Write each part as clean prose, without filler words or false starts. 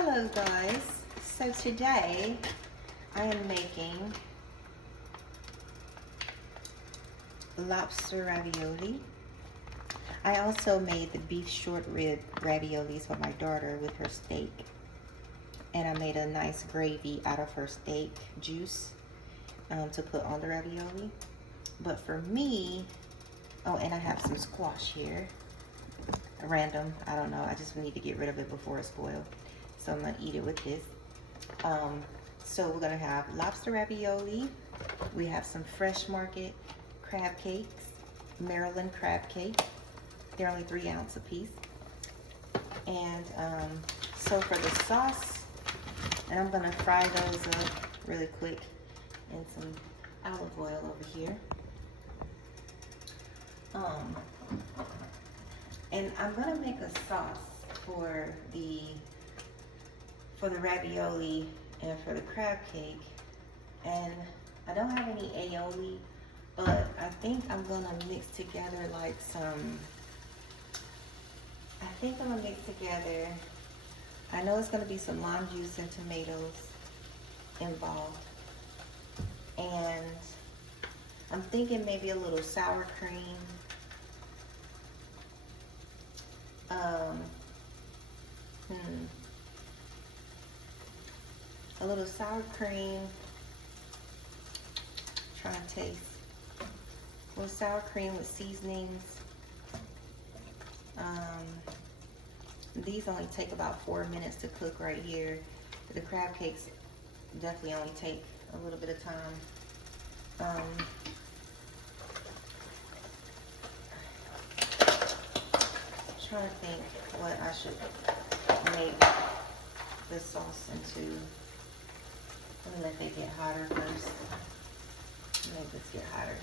Hello guys, so today I am making lobster ravioli. I also made the beef short rib raviolis for my daughter with her steak, and I made a nice gravy out of her steak juice to put on the ravioli. But for me, oh, and I have some squash here, random, I don't know, I just need to get rid of it before it spoils. So I'm gonna eat it with this. So we're gonna have lobster ravioli. We have some fresh market crab cakes, Maryland crab cake. They're only 3 ounces a piece. And so for the sauce, and I'm gonna fry those up really quick in some olive oil over here. And I'm gonna make a sauce for the ravioli and for the crab cake. And I don't have any aioli, but I think I'm gonna mix together like I know it's gonna be some lime juice and tomatoes involved. And I'm thinking maybe a little sour cream. A little sour cream. Trying to taste. A little sour cream with seasonings. These only take about 4 minutes to cook right here. The crab cakes definitely only take a little bit of time. Trying to think what I should make this sauce into. Let me let it get hotter first. Make this get hotter.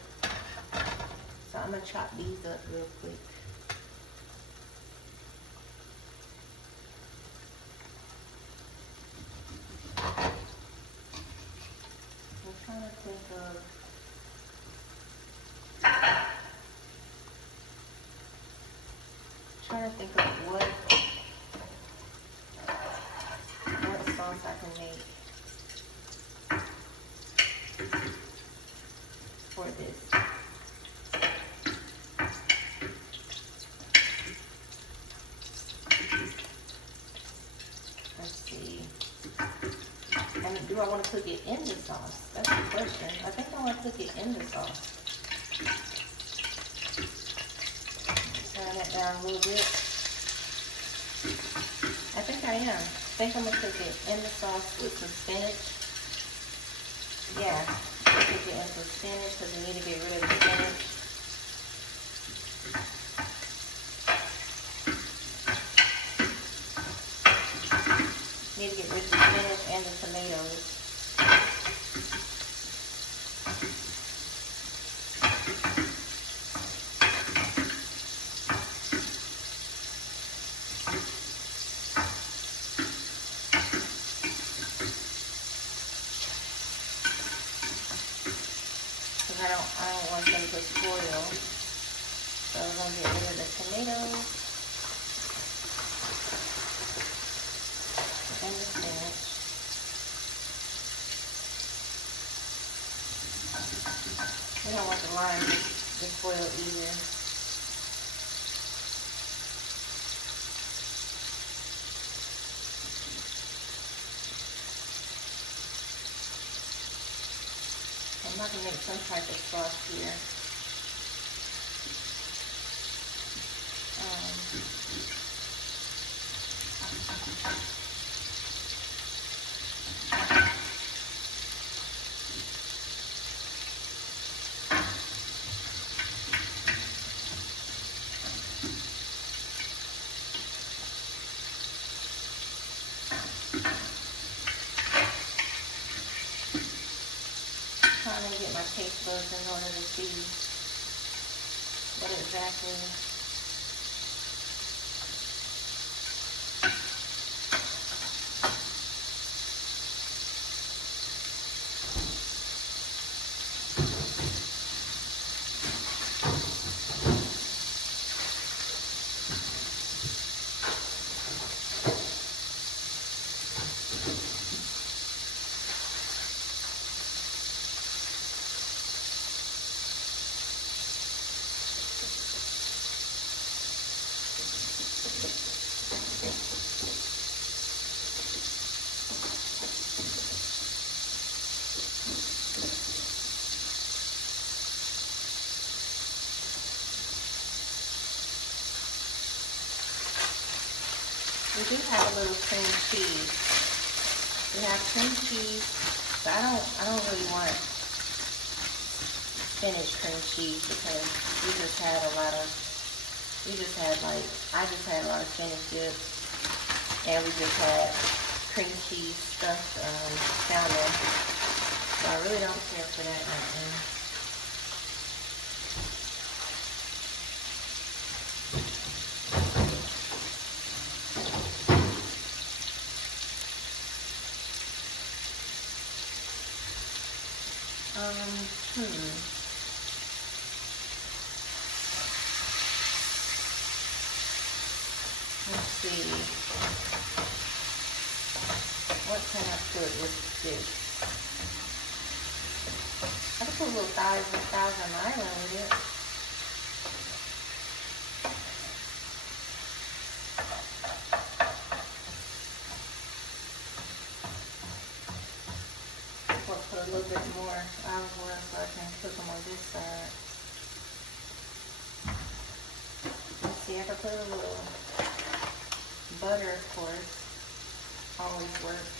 So I'm gonna chop these up real quick. I'm trying to think of what sauce I can make for this. Let's see. And do I want to cook it in the sauce? That's the question. I think I want to cook it in the sauce. Turn that down a little bit. I think I am. I think I'm going to cook it in the sauce with some spinach. Yeah, I'll cook it in some spinach because we need to get rid of the spinach. Need to get rid of the spinach and the tomatoes. I don't want them to spoil. So we're going to get rid of the tomatoes and the spinach. We don't want the lime to spoil either. I'm not going to make some type of sauce here. Trying to get my taste buds in order to see what exactly do have a little cream cheese. We have cream cheese, but I don't really want spinach cream cheese because I just had a lot of spinach dips, and we just had cream cheese stuffed salmon. So I really don't care for that right now. Let's see. What can I put with this? I could put a little thousand island with it. Or put a little bit more olive oil so I can cook them on this side. Let's see, I could put a little butter, of course. Always works.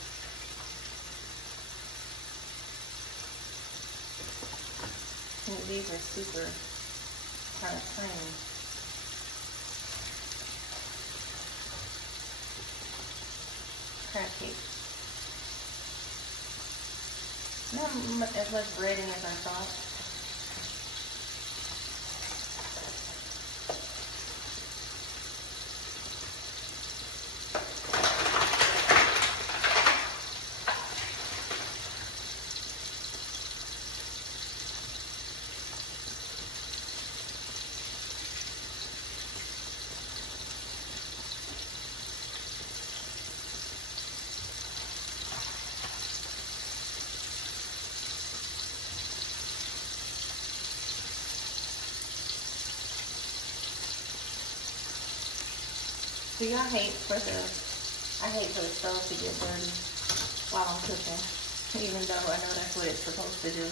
These are super kind of plain. Crab cake. Not as much breading as I thought. See, I hate for the stove to get dirty while I'm cooking, even though I know that's what it's supposed to do.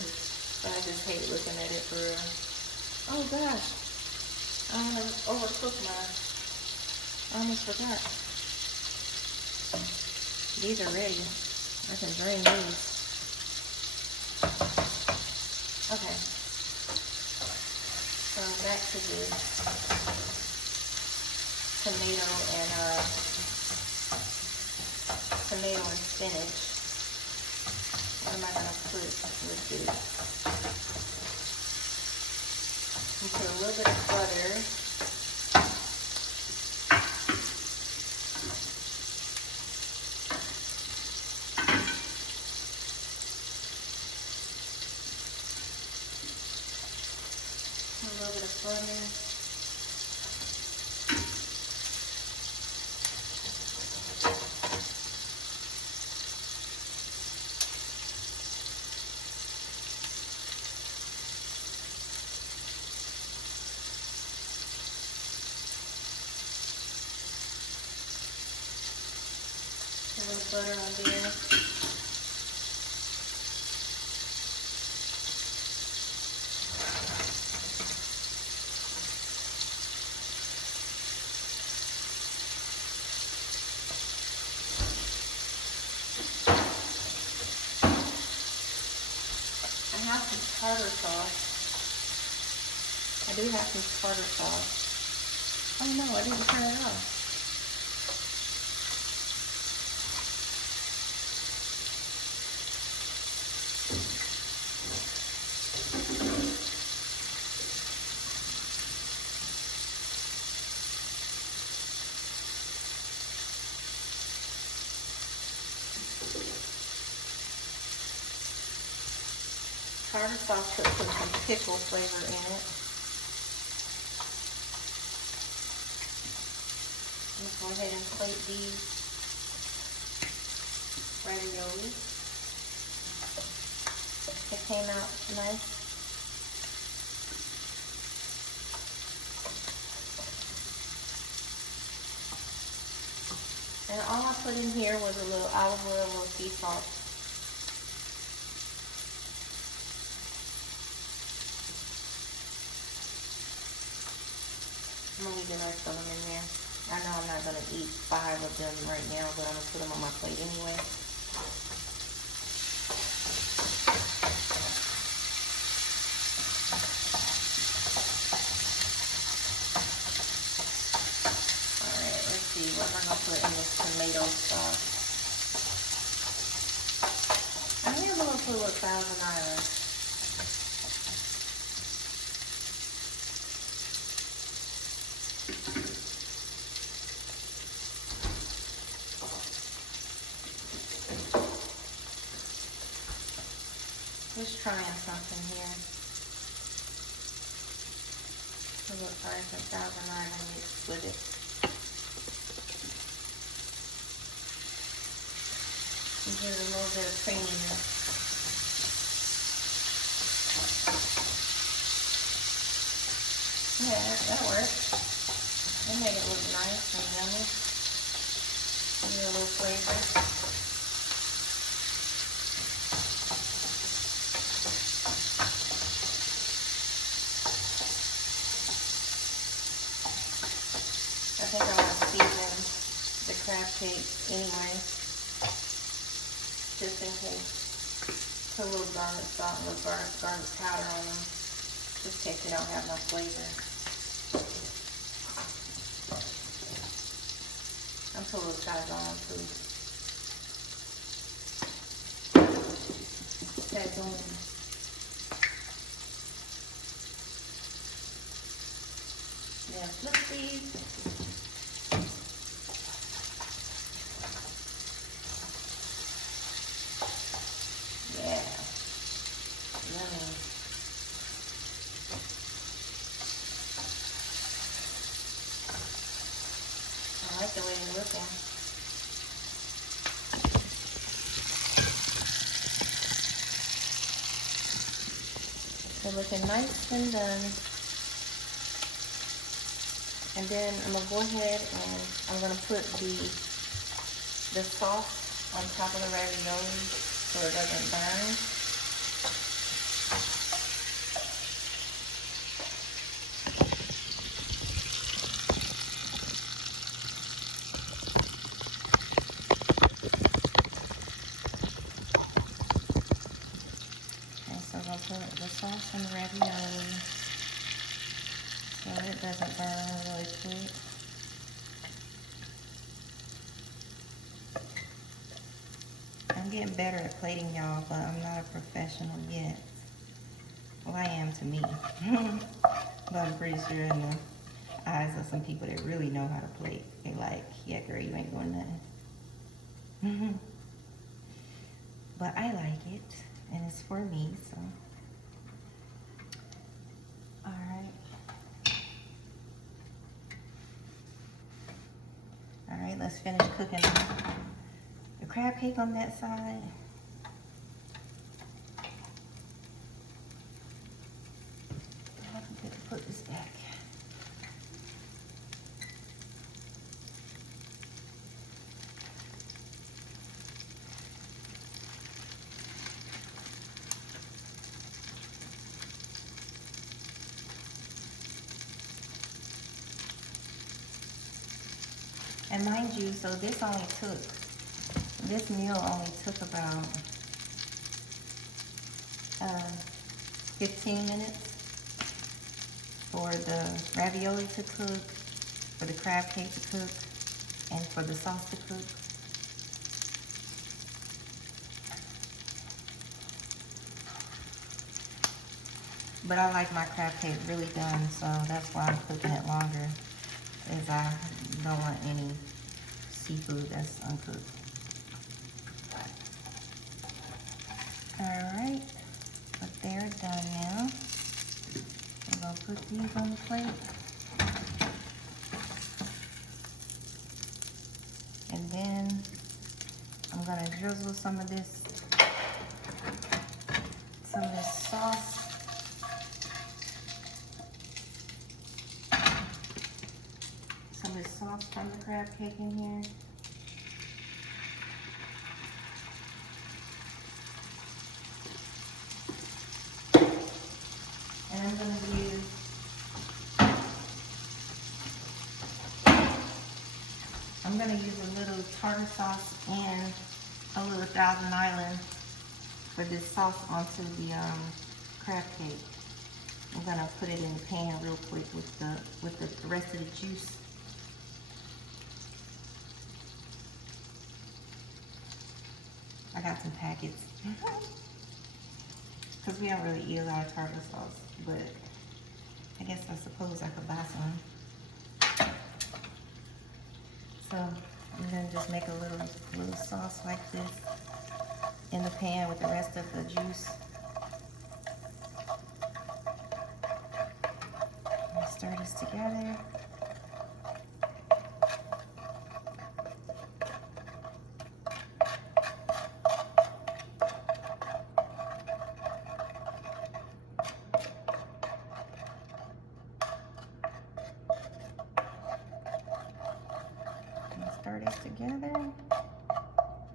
But I just hate looking at it for real. Oh gosh, I overcooked mine. I almost forgot. These are ready. I can drain these. Okay. So back to this. Tomato and spinach. What am I gonna put with this? And put a little bit of butter. A little bit of butter. A little butter on there. I have some tartar sauce. I do have some tartar sauce. Oh no, I didn't turn it off. Tartar sauce could put some pickle flavor in it. Let's go ahead and plate these ravioli. It came out nice. And all I put in here was a little olive oil, a little sea salt. I'm gonna leave the rest of them in there. I know I'm not going to eat 5 of them right now, but I'm going to put them on my plate anyway. Alright, let's see. What am I going to put in this tomato sauce? I think I'm going to put a Thousand Island. Just trying something here. A little fries and Thousand Island mixed with it. And give it a little bit of creaminess. Yeah, that works. That made it look nice and yummy. Give it a little flavor. I think I want to season the crab cake anyway, just in case. Put a little garlic salt and a little garlic powder on them, just in case they don't have no flavor. I'm put a little sazon too. Sazon. Yeah, flip these. Yeah, yummy. I like the way they're looking. They're looking nice and done. And then I'm gonna go ahead and I'm gonna put the sauce on top of the ravioli so it doesn't burn. Okay, so I'm gonna put the sauce on the ravioli so it doesn't burn really quick. I'm getting better at plating, y'all, but I'm not a professional yet. Well, I am to me. But I'm pretty sure in the eyes of some people that really know how to plate, they like, yeah, girl, you ain't doing nothing. But I like it, and it's for me, so. All right, let's finish cooking the crab cake on that side. I can put this back. And mind you, so this meal only took about 15 minutes for the ravioli to cook, for the crab cake to cook, and for the sauce to cook. But I like my crab cake really done, so that's why I'm cooking it longer, as I don't want any seafood that's uncooked. Alright, but they're done now. I'm going to put these on the plate. And then I'm going to drizzle some of this sauce. Some of this sauce from the crab cake in here. And I'm going to use I'm gonna use a little tartar sauce and a little Thousand Island for this sauce onto the crab cake. I'm gonna put it in the pan real quick with the rest of the juice. I got some packets because we don't really eat a lot of tartar sauce, but I guess I suppose I could buy some. So I'm gonna just make a little sauce like this in the pan with the rest of the juice. And stir this together. Stir this together,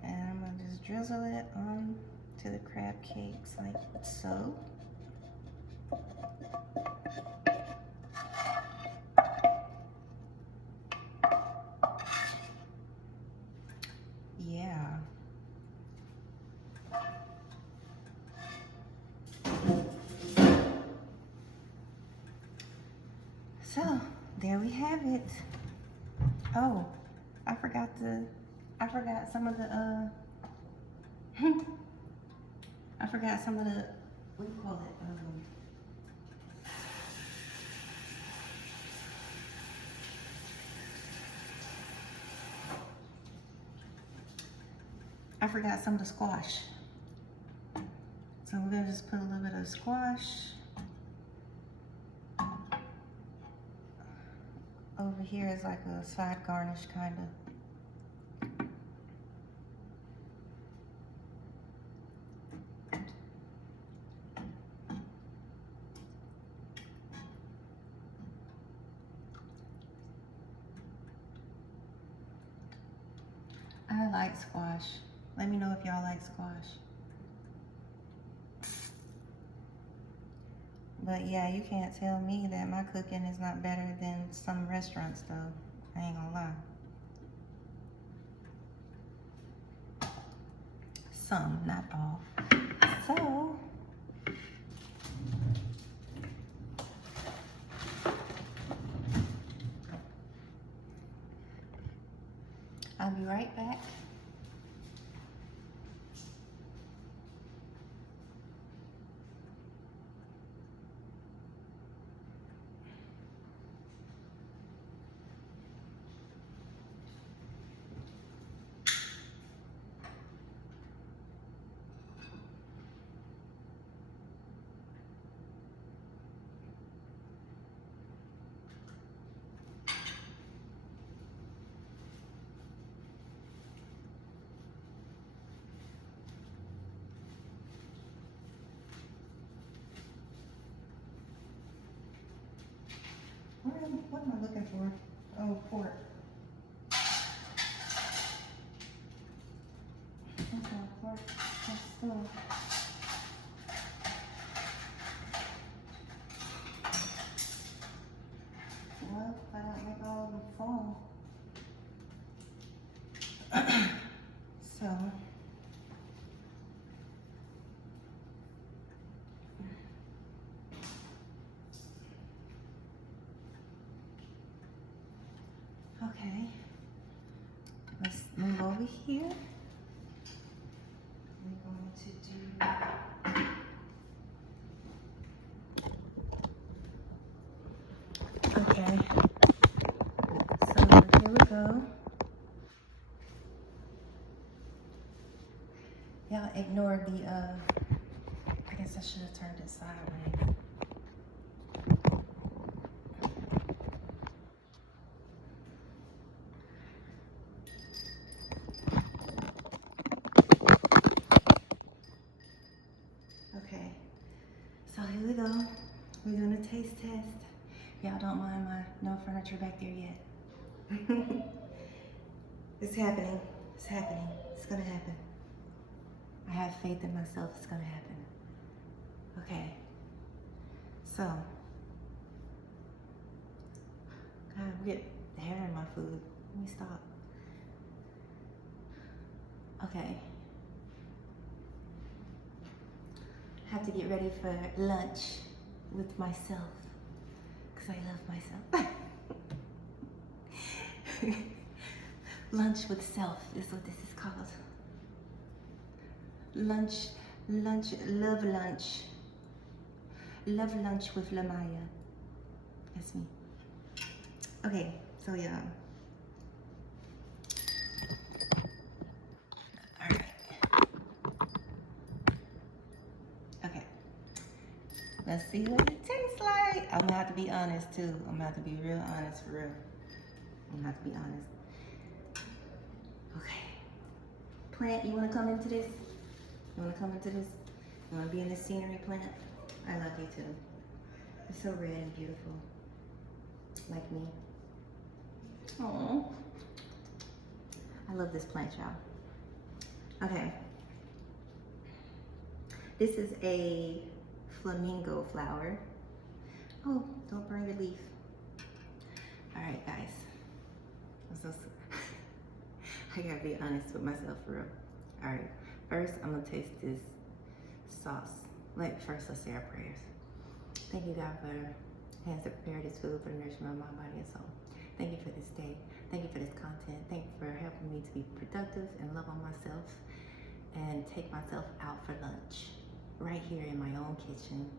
and I'm gonna just drizzle it on to the crab cakes like so. Yeah. So there we have it. Oh, I forgot some of the I forgot some of the, what do you call it? I forgot some of the squash. So we're gonna just put a little bit of squash over here as like a side garnish kind of. I like squash. Let me know if y'all like squash. But yeah, you can't tell me that my cooking is not better than some restaurants though. I ain't gonna lie. Some, not all. So, I'll be right back. What am I looking for? Oh, pork. That's not pork. That's still. Well, I don't make all of them fall. So. Okay, let's move over here. We're going to do, okay, so here we go. Y'all ignore the, I guess I should have turned it sideways. Okay, so here we go. We're doing a taste test. Y'all don't mind my no furniture back there yet. It's happening. It's happening. It's gonna happen. I have faith in myself. It's gonna happen. Okay. So, God, we get hair in my food. Let me stop. Okay. Have to get ready for lunch with myself because I love myself. Lunch with self is what this is called. Lunch, love lunch. Love lunch with Lamaya. That's me. Okay, so yeah. Alright. Okay. Let's see what it tastes like. I'm gonna have to be honest too. I'm gonna have to be real honest for real. I'm gonna have to be honest. Okay. Plant, you wanna come into this? You wanna come into this? You wanna be in this scenery, plant? I love you too. You're so red and beautiful. Like me. Aww. I love this plant, y'all. Okay. This is a flamingo flower. Oh, don't burn your leaf. All right, guys. I gotta be honest with myself for real. All right, first I'm gonna taste this sauce. First, let's say our prayers. Thank you, God, for hands that prepare this food for the nourishment of my body and soul. Thank you for this day. Thank you for this content. Thank you for helping me to be productive and love on myself and take myself out for lunch right here in my own kitchen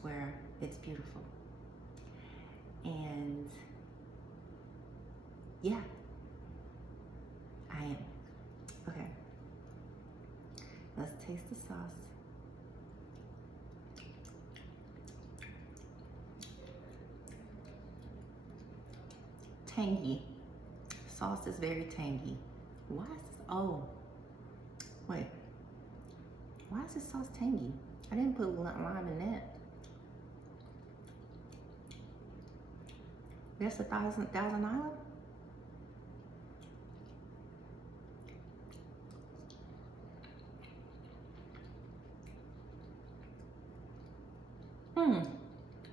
where it's beautiful. And yeah, I am. Okay, let's taste the sauce. Tangy. Sauce is very tangy. Why is this? Oh, wait. Why is this sauce tangy? I didn't put lime in that. That's a Thousand Island?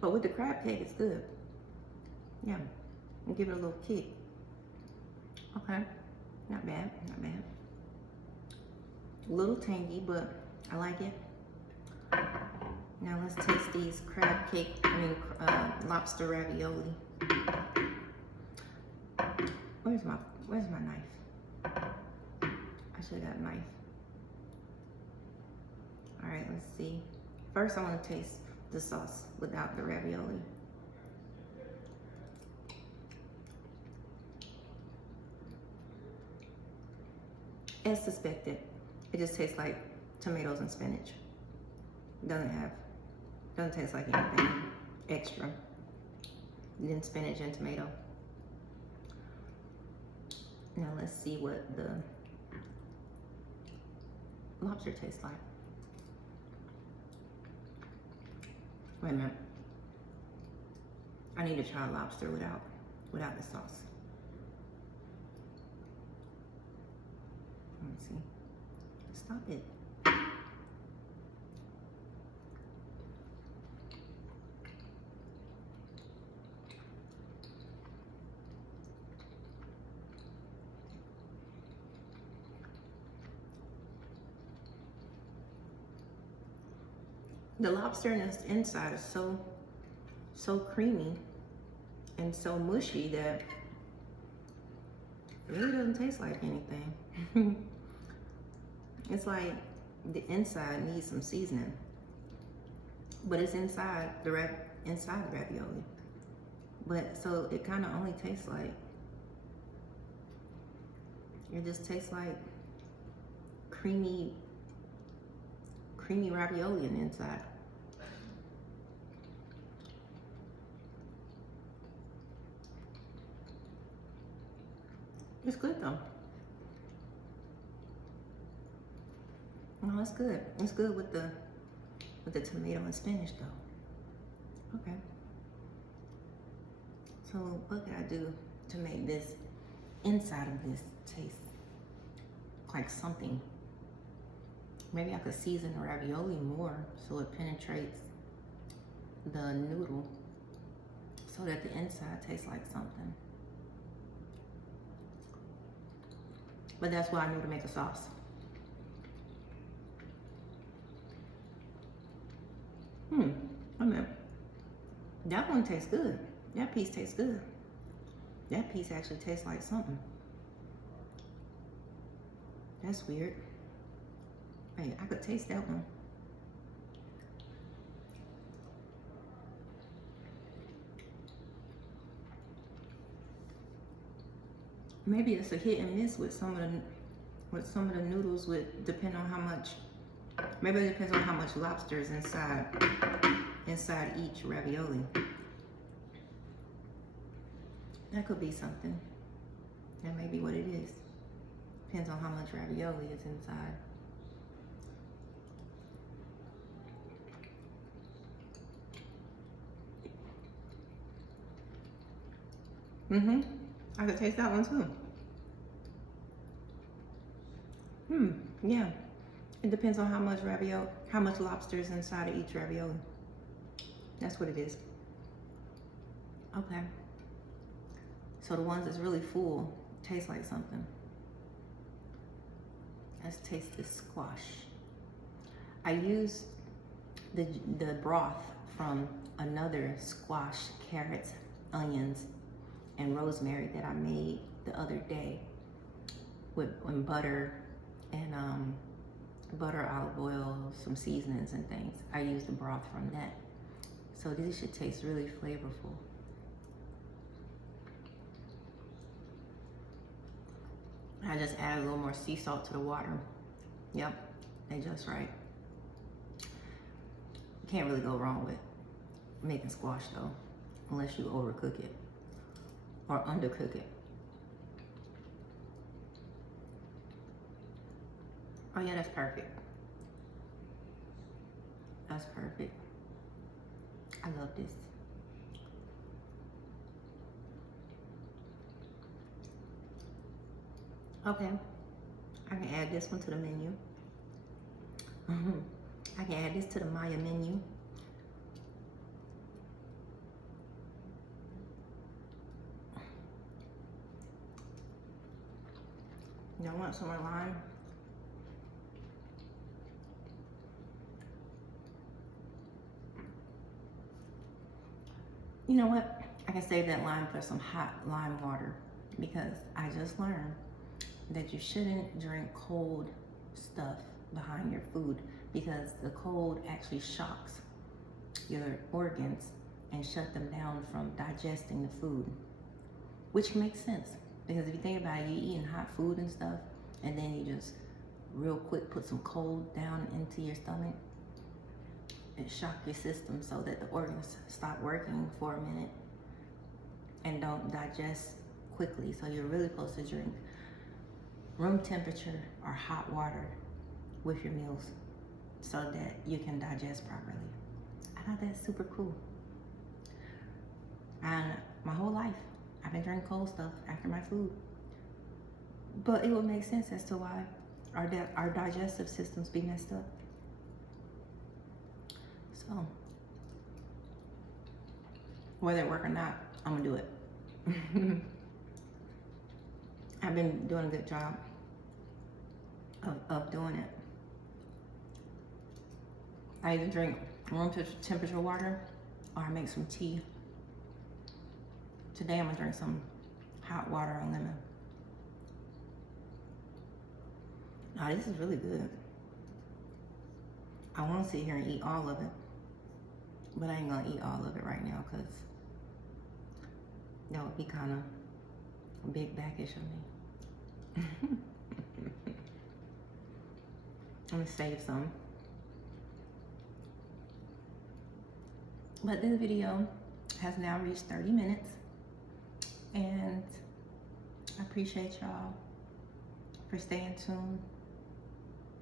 But with the crab cake, it's good. Yeah. And give it a little kick. Okay, not bad, not bad. A little tangy, but I like it. Now let's taste these crab cake, lobster ravioli. Where's my knife? I should have got a knife. All right, let's see. First, I want to taste the sauce without the ravioli. As suspected, it just tastes like tomatoes and spinach. Doesn't taste like anything extra than spinach and tomato. Now let's see what the lobster tastes like. Wait a minute. I need to try lobster without the sauce. Let's see. Stop it. The lobster in the inside is so creamy and so mushy that it really doesn't taste like anything. It's like the inside needs some seasoning, but it's inside the ravioli. But so it kind of only tastes like, it just tastes like creamy ravioli on the inside. It's good though. Oh, it's good. It's good with the tomato and spinach though. Okay. So what can I do to make this inside of this taste like something? Maybe I could season the ravioli more so it penetrates the noodle so that the inside tastes like something. But that's why I knew to make a sauce. I mean, that one tastes good. That piece tastes good. That piece actually tastes like something. That's weird. Hey, I could taste that one. Maybe it's a hit and miss with some of the noodles, with depend on how much. Maybe it depends on how much lobster is inside each ravioli. That could be something. That may be what it is. Depends on how much ravioli is inside. I could taste that one too. Yeah. It depends on how much lobster is inside of each ravioli. That's what it is. Okay. So the ones that's really full taste like something. Let's taste this squash. I used the broth from another squash, carrots, onions, and rosemary that I made the other day with butter and butter, olive oil, some seasonings and things. I used the broth from that. So this should taste really flavorful. I just added a little more sea salt to the water. Yep, they just right. You can't really go wrong with making squash though, unless you overcook it or undercook it. Oh yeah, that's perfect. That's perfect. I love this. Okay, I can add this one to the menu. I can add this to the Maya menu. Y'all want some more lime? You know what? I can save that lime for some hot lime water, because I just learned that you shouldn't drink cold stuff behind your food, because the cold actually shocks your organs and shut them down from digesting the food, which makes sense, because if you think about it, you eating hot food and stuff, and then you just real quick put some cold down into your stomach, it shocks your system so that the organs stop working for a minute and don't digest quickly. So you're really supposed to drink room temperature or hot water with your meals so that you can digest properly. I thought that's super cool. And my whole life, I've been drinking cold stuff after my food. But it would make sense as to why our digestive systems be messed up. So, whether it work or not, I'm gonna do it. I've been doing a good job of doing it. I either drink room temperature water or I make some tea. Today I'm gonna drink some hot water and lemon. Now this is really good. I want to sit here and eat all of it, but I ain't gonna eat all of it right now because that would be kind of big backish of me. I'm gonna save some. But this video has now reached 30 minutes, and I appreciate y'all for staying tuned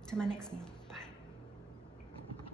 to my next meal.